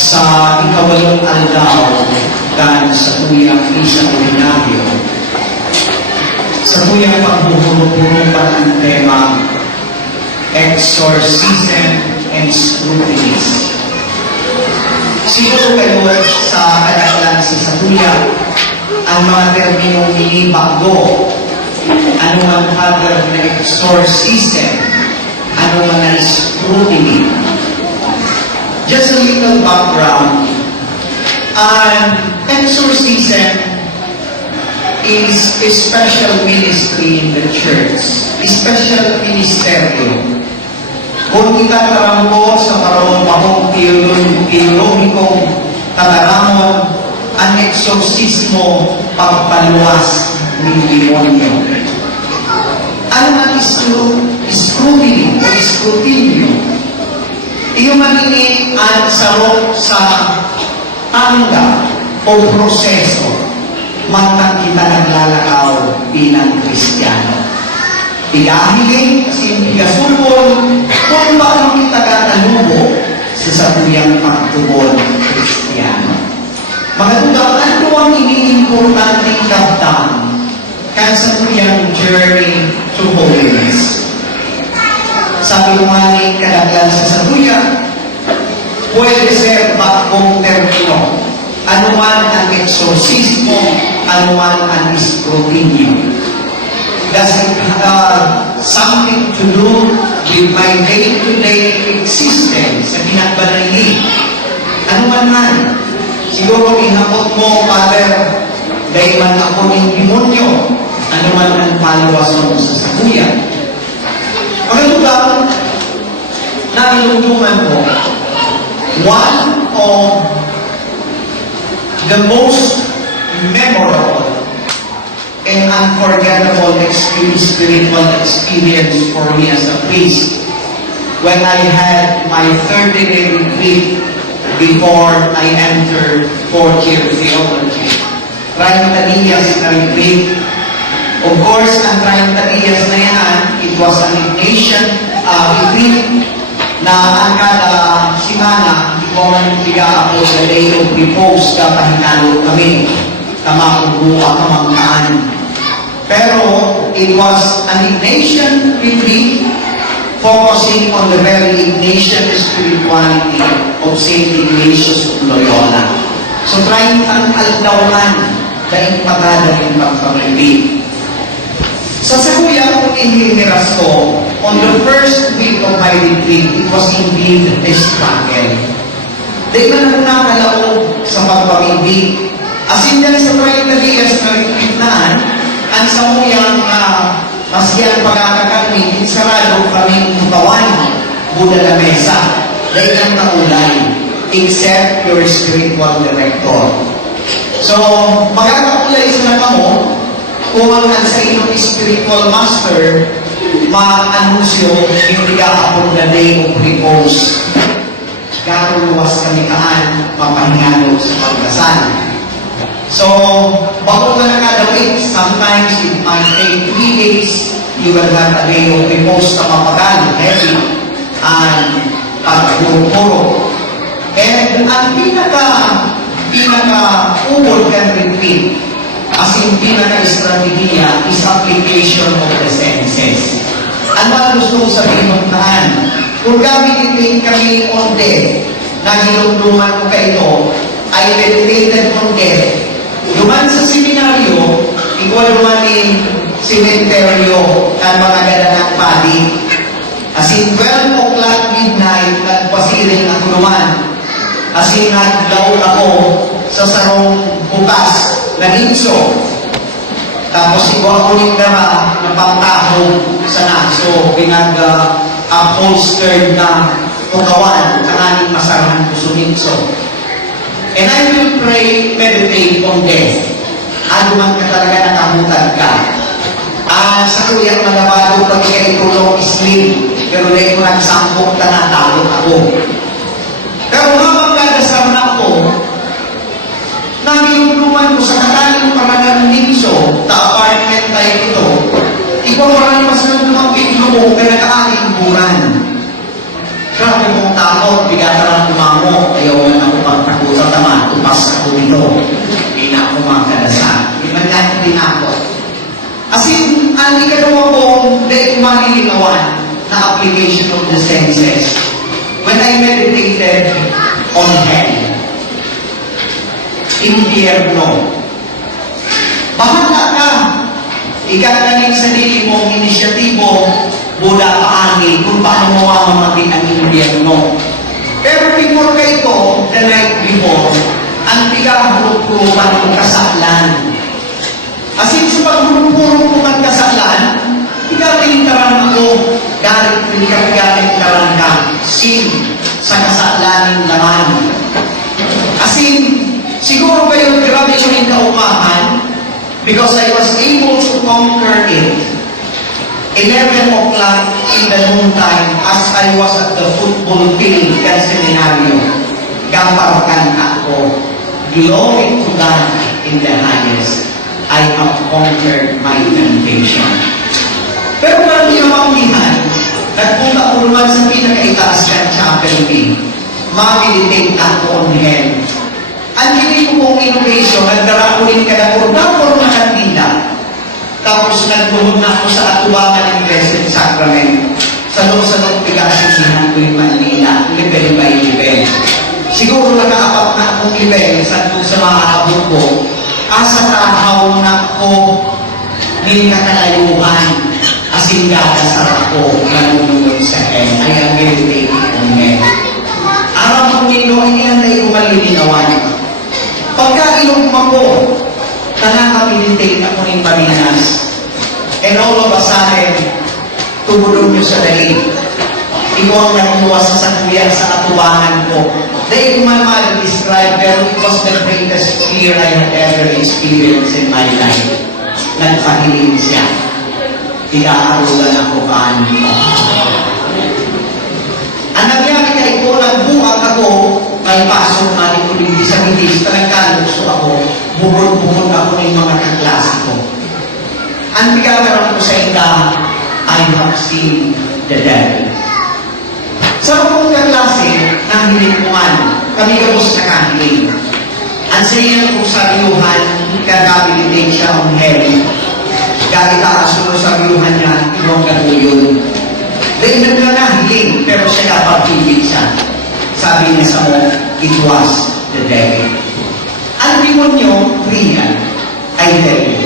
sa ikawalong aldaw kan sa tuyang isang ordinaryo, sa tuyang pagbuhuro-burupan ang tema Exorcism and Scrutinies. Siguro kayo sa kadaklan sa tuya ang mga terminong inibago, ano man father na exorcism, ano man na scrutiny. Just a little background. An exorcism is a special ministry in the church, a special ministeryo. Kung itatarang ko sa parang teologikong kataramon, ang eksorsismo pagpaluwas ng demonyo. Ano man scrutiny o scrutinyo? Iyo man ini ang sarok sa tanda o proseso matang kita naglalakaw bilang Kristiyano. Igahiling kasi yung igasulpon kung paano kita katalubo sa sabuyang pagtubol ng Kristiyano. Mga tugang, ano ang iniimportanteng kaptan kaya sa tuyang journey to holiness? Sabi ko nga ni kadaglan sa sabuya, pwede ser bagong termino. Ano man ang eksorsismo, ano man ang scrutinio. Does it have something to do with my day-to-day existence sa ginagbanayli? Ano man. Siguro ihapot mo, Father, dahil man ako ng demonyo, ano man ang palawas mo sa sabuya. Pagkalugang, nailungtungan ko, one of the most memorable and unforgettable spiritual experience for me as a priest when I had my 30-day retreat before I entered fourth year theology. 30 días na retreat. Of course, ang 30 días na yan, it was an Ignatian retreat na ang kada simana, ikaw man tiga ako sa day of repose, kapahinalo kami, kamakubuha, kamangkaan. Pero, it was an Ignatian retreat focusing on the very Ignatian spirituality of St. Ignatius of Loyola. So, 30 aldawan dahil pagkada rin pagpag-retreat. Sa sabuya kung inimiras ko, on the first week of my retreat, it was indeed a struggle. Dahil man na nakalaog sa pagpapibig. As in yan sa 30 días na retreat naan, ang samuyang masyan pagkakakaming, sarado kaming mutawan, Buda na mesa, dahil ang naulay, except your spiritual director. So, magkakaulay sa nakamo, kung ang sa inyong spiritual master, ma-anunsyo yung tiga-apong na day of repose. Katuluwas kamikaan, mapahingalo sa pagdasal. So, bago na nakadawit, sometimes it might take 3 days, you will have a day of repose na mapagal, heavy, and pagpuro-puro. And ang pinaka-ubod kang retreat, as in pinaka-estrategiya is application of the senses. Ano ang gusto kong sabihin ng tahan? Kung gamitin kami on death, nagilungduman ko kayo, I meditated on death. Duman sa seminaryo, ikaw dumanin sementeryo at mga gananang pali. As in 12 o'clock midnight, nagpasiring ako naman. As in naglaon ako sa sarong bukas na ninso. Tapos ikaw ako rin na pangtahong sa naso, pinag-upholstered na tukawan, kanganing masarahan ko sa ninso. And I will pray, meditate on death. Ano man ka talaga nakamutan ka. Sa kuyang malabado pag ikay tulong islim, pero dahil ko nagsampok na natawag ako. Pero habang dadasal na ako, nangiluluman ko sa kakaling pangalan ninso, ta-apartment tayo ito, ikaw marami mas nang mo, pero nakaaling buran. Grabe mong takot, bigatan ng tumamo, ayaw na ako As in, ang ikalawa pong dahil malilinawan na application of the senses when I meditated on hell. Impyerno. Bahala ka. Ikagaling sarili mong inisyatibo mula paani kung paano mo mamamagin ang impyerno. Pero before ka ito, the night before, ang pigahulog-hulugan ng kasalan. As in, sa paghulog-hulugan ng kasalan, ikaw-tintaran ako, galit-galit-galit ka, sin, sa kasalanin laman. As in, siguro kayo grabe yung kaumahan because I was able to conquer it. 11 o'clock in the noontime as I was at the football field at seminaryo. Gamparan ako. Glory to God in the highest. I have conquered my temptation. Pero parang pinamamlihan, nagpunta ko naman sa pinakaitaas ng chapel day. Ma-meditate ako on hell. Ang hindi ko pong innovation, nagdara ko rin kadapor-dapor na kandila. Tapos nagbuhod na ako sa atubangan ng Blessed Sacrament. Sa loob pigasisihan ko yung Manila, level by level. Siguro nakaapat na akong level sa mga abot ko. Asa tahaw na ako ng kakalayuan. Asinggada sa ako nanunod sa hell. I am meditating on hell. Araw ng Panginoon, hindi na tayo malilinawan. Pagka-ilong ako, nakaka-meditate ako ng Marinas. And all of a sudden, tumulong nyo sa daig. Ikaw ang nagluwas sa sakuyan sa atubangan ko. Dahil man describe, pero it was the greatest fear I had ever experienced in my life. Nagpahiling siya. Ika-arulan ako paano. Ang nangyari kay ko, nagbuhat ako, may pasok na ni Kulindi sa mitis, talangkalukso ako, bukod-bukod ako ng mga kaklase ko. Ang bigagaran ko sa inda, I have seen the devil. Sa akong kaklase, nang hinipungan, kami kapos na kahiling. Ang sa iyo kong sariyuhan, kagabilitate siya on hell. Gagitaas ko sa sariyuhan niya, ibang gatuyon. Dahil nagkanahiling, pero siya kapagpilit siya. Sabi niya sa mo, it was the devil. Ang demonyo, real, I tell you.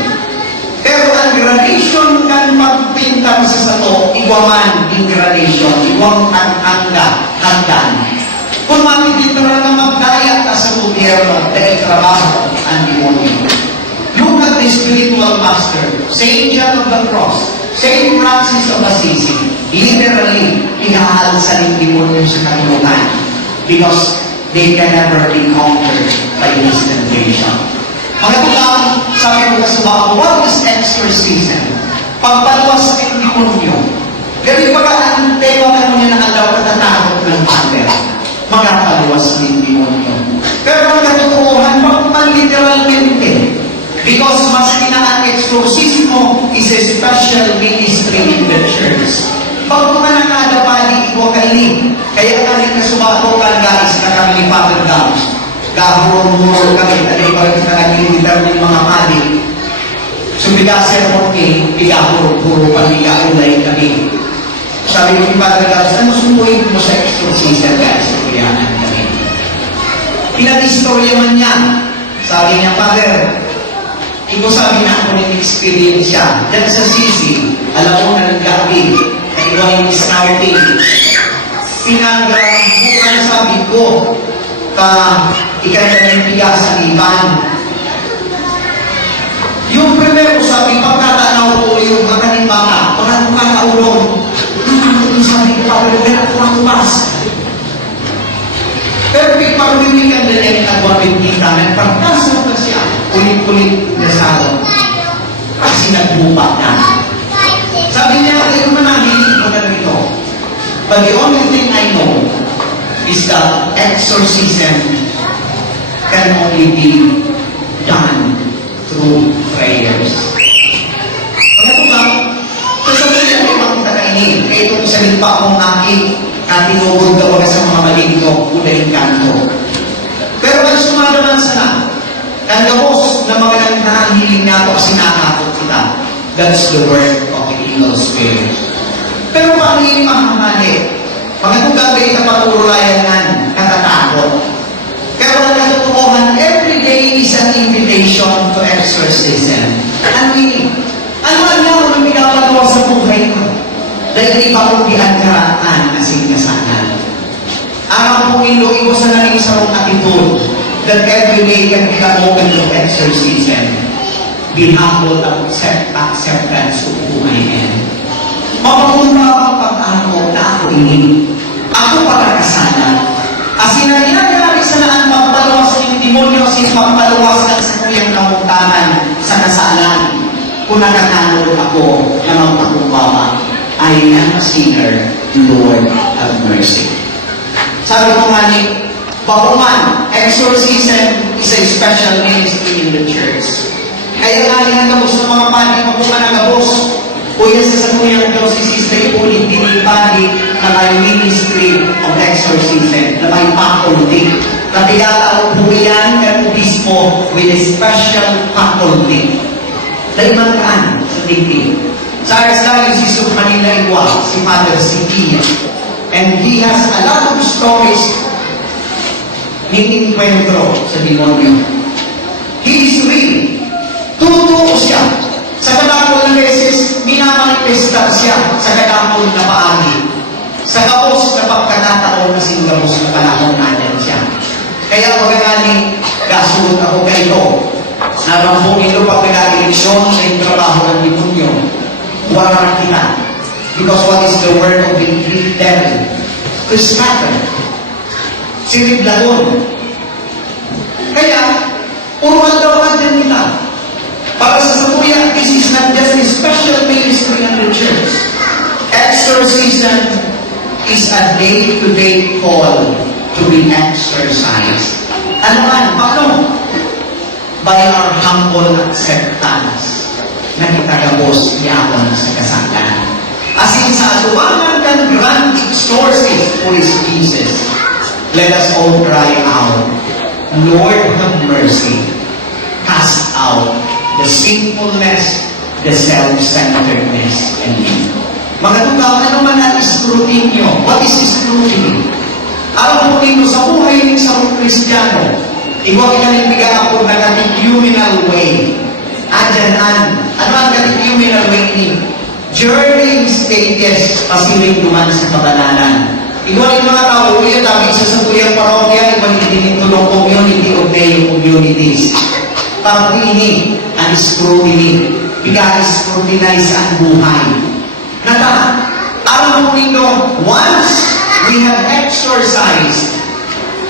Pero ang gradation kan magpintang sa sato, iwaman in gradation, iwang hagdan. Kung makikita na magdaya ka sa gobyerno dahil trabaho ang demonyo. Look at the spiritual master, Saint John of the Cross, Saint Francis of Assisi, literally, inahal sa demonyo sa kalimutan because they can never be conquered by his temptation. Mga tukang, sabi ko sa mga, what is exorcism? Pagpaluwas ng demonyo. Gabi pagka ang tema ka nung nakalaw at natakot ng pader, magpaluwas ng demonyo. Pero ang katotohanan, pagpaliteralmente, because mas ang exorcismo is a special ministry in the church. Pag kumanakadapali, ikaw kainin. Kaya kami kasubato ka guys, na kami ni Father Dams. Gahurong-hurong kami, at ibang naging ng mga pali. So, bigaser mo king, bigahurong-hurong pag-igaulay kami. Sabi ko ni Father Dams, ano sumuhin mo sa exorcism guys? Kuyanan kami. Pinag-istorya man niya. Sabi niya, Father, ikaw sabi na ako ng experience siya. Diyan sa Sisi, alam mo na ng gabi, na iba yung starting. Pinag-bukan sabi ko, ikanya ng sa iban. Yung primero sabi, pagkatanaw ko yung kakaning bata, parang kakaulong. Sabi ko, parang ako ang pas. Pero pagpapilikan na rin ang wabing kita, nagpagkasal na siya, ulit-ulit na salo. Kasi nagbupak na. Sabi niya, ay manahili ko na rito. But the only thing I know is that exorcism can only be done through prayers. Ano ba? Sasabihin niya, ay makita ka ini. Kaya itong salit pa akong aking at tinugod ka wala sa mga maligno, udaling kanto. Pero ang sumalaman sana, ang gabos na mga nanghihiling nato kasi nakakot kita. That's the work of the evil spirit. Pero paano yung mahamali? Mga tugagay na paturayan katatakot. Kaya wala katotohanan, every day is an invitation to exorcism. Ano yun? Ano ang lumigapagawa sa buhay ko? Dahil di ba kong diangkaraan kasing kasanan? Araw pong iwasan na rin sa mong attitude that every day can be an open to exorcism. Be humble at acceptance of who I am. Mapapunta ang pag-ako na ako ini. Ako pagkakasala. As inangyayari sa naan magpaluwas ng demonyo sin magpaluwas ka sa kuyang kamutanan sa kasalan. Kung nakatanod ako na magpakumbaba, I am a sinner, Lord have mercy. Sabi ko nga ni, Bakuman, exorcism is a special ministry in the church. Kaya nga rin ang gabos ng mga padi, Bakuman ang gabos. O yan sa sanuyang Diyos, isistay ulit din yung padi na may ministry of exorcism, na may faculty. Na tinatawag po yan ng obispo with a special faculty. Daimantaan sa tingin. Sa Arslan, si Sub Manila Iwa, si Father Sikia. And he has a lot of stories ng encuentro sa demonyo. He is real. Totoo siya. Sa kadakol na beses, minamanifesta siya sa kadakol na paagi. Sa kapos na pagkakataon na singgabos na panahon natin siya. Kaya pagkakali, gasulot ako kayo. Narampong ito pagkakaliksyon sa yung trabaho ng demonyo. Waran kita. Because what is the word of the devil? To scatter. Siniblagon. Kaya, uruan daw ka dyan kita. Para sa satuya, this is not just a special ministry in the church. Exorcism is a day-to-day call to be exercised. Ano man? Paano? By our humble acceptance na kitagabos yawon sa kasalan. As in sa atuangan kan grand exorcist who is Jesus, let us all cry out, Lord have mercy, cast out the sinfulness, the self-centeredness in me. Mga tugaw, ano man ang scrutiny? What is scrutiny? Alam mo dito sa buhay ng isang Kristiyano, ikaw ikalimigan ako na catechumenal way. Ano ang catechumenal way ni? Journeying stages pasiling duman sa kabanalan. Ikaw yung mga tao, yung tabi sa tuyang parokya, ikaw yung tulong community of the communities. Pag-ini, ang scrutiny, pika-scrutinize ang buhay. Alam mo dito, once we have exorcised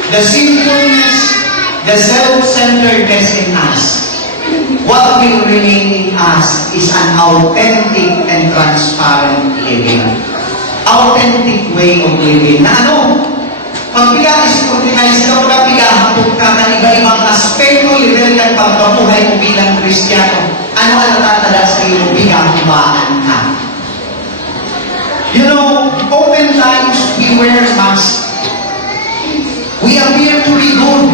the sinfulness, the self-centeredness in us, what will remain in us is an authentic and transparent living. Authentic way of living. Na ano? Pag pika-scrutinize ka, pag pika-hapot ka ng iba-ibang aspekto, level ng pagkabuhay mo bilang Kristiyano, ano ang natatala sa iyo, pika-hubaan ka? You know, oftentimes we wear masks. We appear to be good.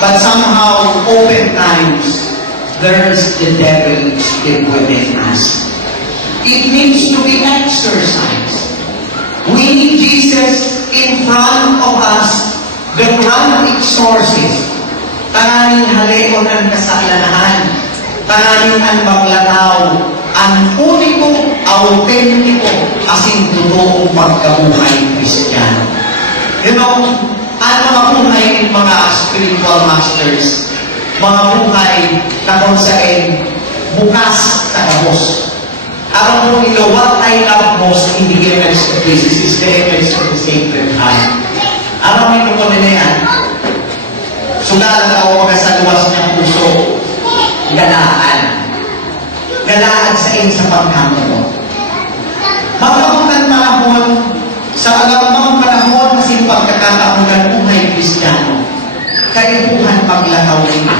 But somehow, oftentimes, there's the devil still within us. It needs to be exercised. We need Jesus in front of us, the grand exorcist. Tanganing halekon ang kasalanahan. Tanganing ang maglataw. Ang uniko, autentiko, asin totoong pagkabuhay Kristiyano. You know, ang mga buhay ng mga spiritual masters, mga buhay na kung saan bukas sa kabos. Alam mo nila, what I love most in the image of Jesus is the image of the Sacred Heart. Alam mo nila ko nila yan? Sulat ako mga sa luwas niyang puso. Galaan. Galaan sa inyo sa pagkamo. Magkakuntan panahon, sa alamang panahon kasi pagkakataon ng buhay Kristiyano, kaibuhan paglataw nila.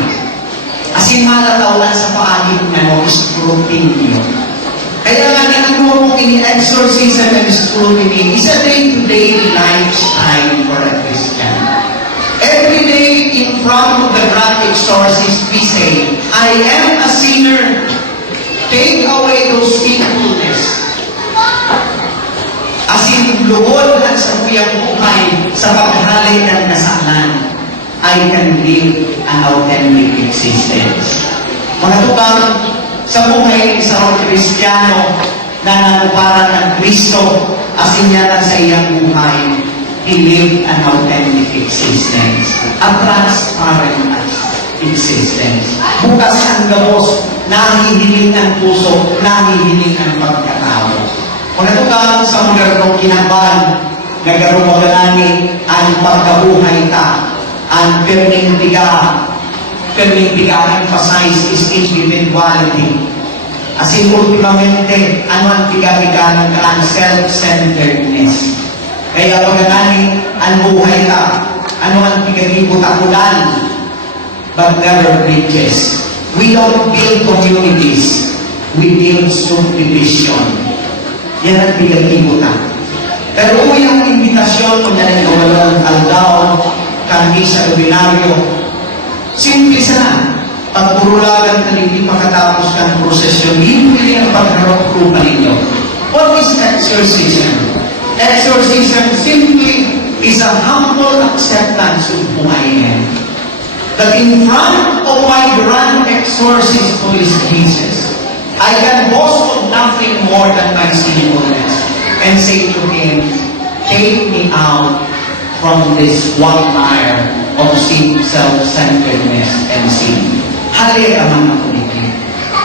Asin malatawan sa paagid na mo, scrutiny. Kaya nga ang mo in-exorcism and scrutiny is a day-to-day lifestyle for a Christian. Every day in front of the grand exorcist, we say, I am a sinner. take away those sinfulness. As in, lugod at sa kuyang buhay sa paghalay ng kasalan, I can live an authentic existence. Mga tukang, sa buhay sa mga Kristiyano na nanuparan ng Kristo, as in yan sa iyang buhay, he lived an authentic existence, a transparent existence. Bukas ang gabos, nahihiling ang puso, nahihiling ang pagkatao. Kung natugang sa modernong kinaban, nagarumagalani ang pagkabuhay ta, ang pirming biga emphasize is individuality. As in, ultimamente, ano ang biga-biga ng self-centeredness. Kaya pagkanani, ang buhay ka, ano ang pigagibutakulan, but never bridges. We don't build communities, we build subdivision. Yan ang pigagibutan. Pero kung yung imbitasyon kung yan ang kawalang aldaw, kami sa ordinaryo, simple sana, pagpurulagan na hindi makatapos ng prosesyon, hindi ang pagharap grupa ninyo. What is exorcism? Exorcism simply is a humble acceptance of who I am. That in front of my grand exorcist who is Jesus, I can boast of nothing more than my sinfulness and say to Him, take me out from this quagmire of sin, self-centeredness, and sin. Hali ang mga kulitin.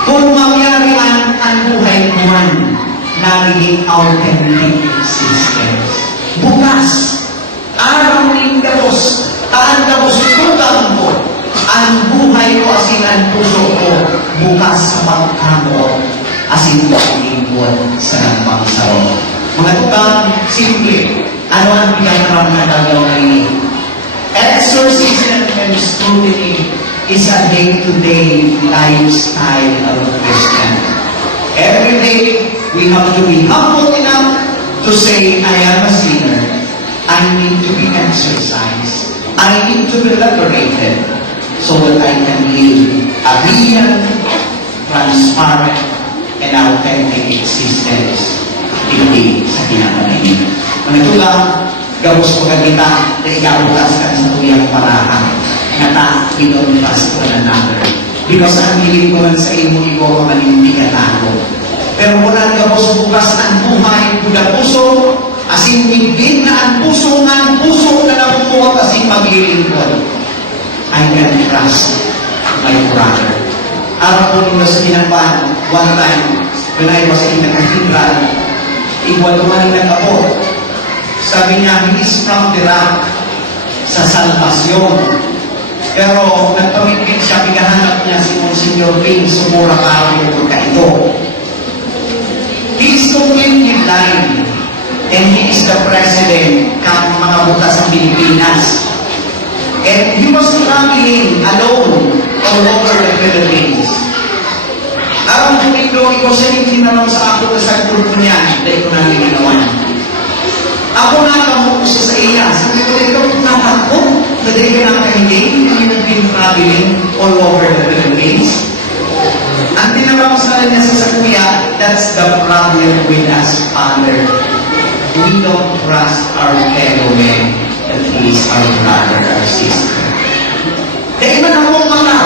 Kung mangyari ang buhay ko man, nagiging authentic existence. Bukas, araw ng gabos, taan gabos tugang ko, ang buhay ko asin ang puso ko, bukas sa pagkamot, asin ko ang ingkod sa nagpangsaro. Mga tukang, simple, ano ang pinakaramadaw na ini? Exorcism and scrutiny is a day-to-day lifestyle of a Christian. Every day, we have to be humble enough to say, I am a sinner. I need to be exercised. I need to be liberated so that I can live a real, transparent, and authentic existence hindi sa pinapaninig. Ang ito lang, gawos ko kita na ikabutas ka sa tuyang parahan na ta, we don't trust one another. Because ang hiling ko lang sa imo, ikaw ka manindig at ako. Pero mula gawos bukas ang buhay, buda puso, asin migbin na ang puso na nabubuhat asin magiling ko. I can trust my brother. Araw po nila sa Kinaban, one time, when I was in the cathedral, igualuman ng ako. Sabi niya, he is from Iraq sa salvasyon. Pero nagpamigpit siya, pinahanap niya si Monsignor Ping, sumura parang yung ito. He is completely blind. And he is the president ng mga butas sa Pilipinas. And he was traveling alone all over the Philippines. Arang Domingo, ikaw siya hindi naman sa ako na sa grupo niya, dahil ko namin ginawan. Ako nakamu ko siya sa iya. Sabi ko, ikaw natakot, na dahil ka nakahiling, you have been traveling all over the Philippines. Ang tinawag niya sa kuya, that's the problem with us, Father. We don't trust our fellow man that he is our brother, our sister. Dahil man akong mga,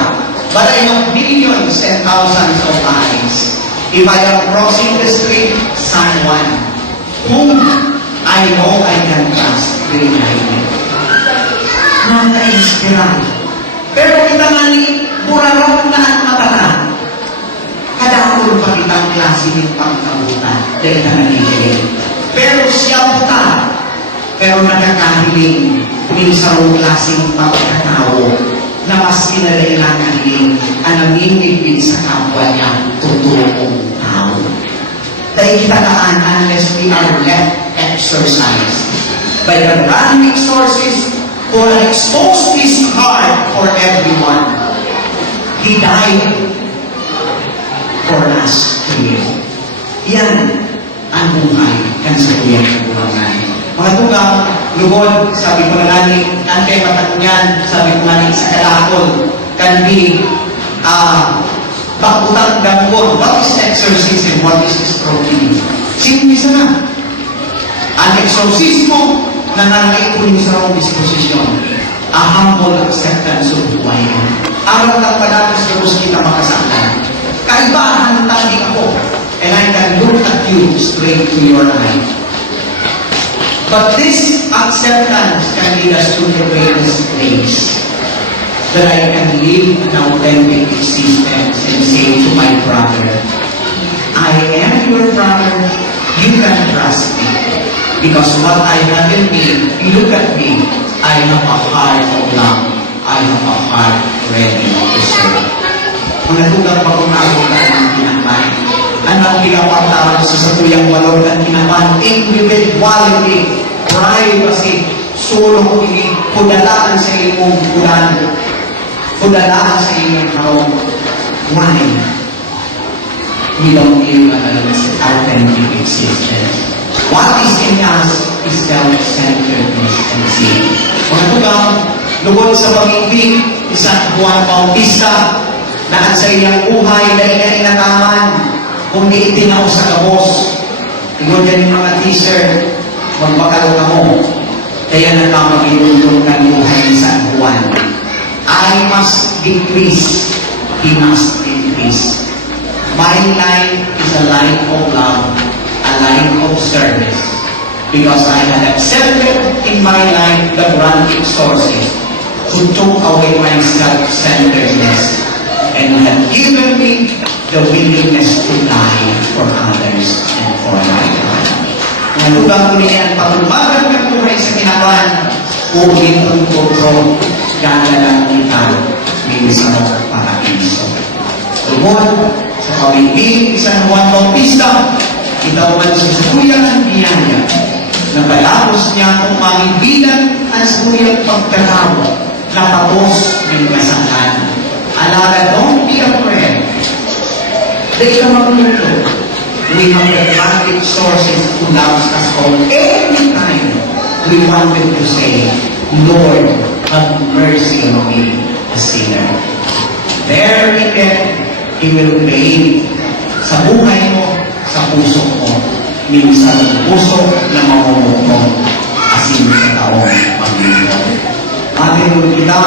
but I have millions and thousands of eyes. If I am crossing the street, someone whom I know I can trust will guide me. Naka-inspiral. Pero kita nga ni, murarap na ang mata. Kadakul pa kitang klase ng pangkabutan dahil na nanihiling. Pero siya buta, pero nakakahiling kung sa klaseng pagkatao na mas kinalailanganin ang namimigpit sa kapwa niya tutuong tao. Dahil kita kaan unless we are left exercised by the grand exorcist who exposed his heart for everyone. He died for us to live. Yan ang buhay kan sa tuyang kabuhangan. Mga tugang, lugod, sabi ko na nani, nante matakunyan, sabi ko nani sa kalakol, can be bakutang dambon. What is exorcism? What is stroking? Simple na. Ang exorcismo, nananaig ko yung sa disposisyon. A humble acceptance of who I am. Araw lang pa natin sa Diyos kita makasakan. Kaibahan tandi ako. And I can look at you straight to your eye. But this acceptance can lead us to the greatest place. That I can live an authentic existence and say to my brother, I am your brother, you can trust me. Because what I have in me, look at me, I have a heart of love, I have a heart ready to serve. Kung natugang pa kung nakulang ng tinapan, ang pinapatawag sa satuyang walong at tinapan, individuality, privacy, sulong ini, kudalaan sa iyong kulan, kudalaan sa iyong harong. Why? We don't live an authentic existence. What is in us is self-centeredness and sin. Kung natugang, lugod sa pag-ibig, isang Juan Bautista, na ang sa iyang buhay na inainataman, kung di itinaw sa kabos, tingod yan yung mga t-shirt, magbakal ka mo, kaya na lang mag-ilulong ng buhay sa Juan. I must decrease, he must increase. My life is a life of love, a life of service, because I had accepted in my life the granting sources who took away my self-centeredness and had given me the willingness to die for others and for my God. Nalugang ko niya ang patulbagan ng buhay sa kinaban, ulit ang kutro, gana lang kita, minsan paraiso. Tungkol sa pamibig isang Juan Bautista, itaw man sa suyang ng biyaya, na palapos niya kung mamibigan ang suyang pagkatao, na tapos ng kasalan. Alaga, don't be afraid. They come up with you. We have the traffic sources who loves us all. Every time we wanted to say, Lord, have mercy on me, a sinner. There again, He will create sa buhay mo, sa puso mo, minsan puso na mamumukong asin sa taong Panginoon. Atin mo kita,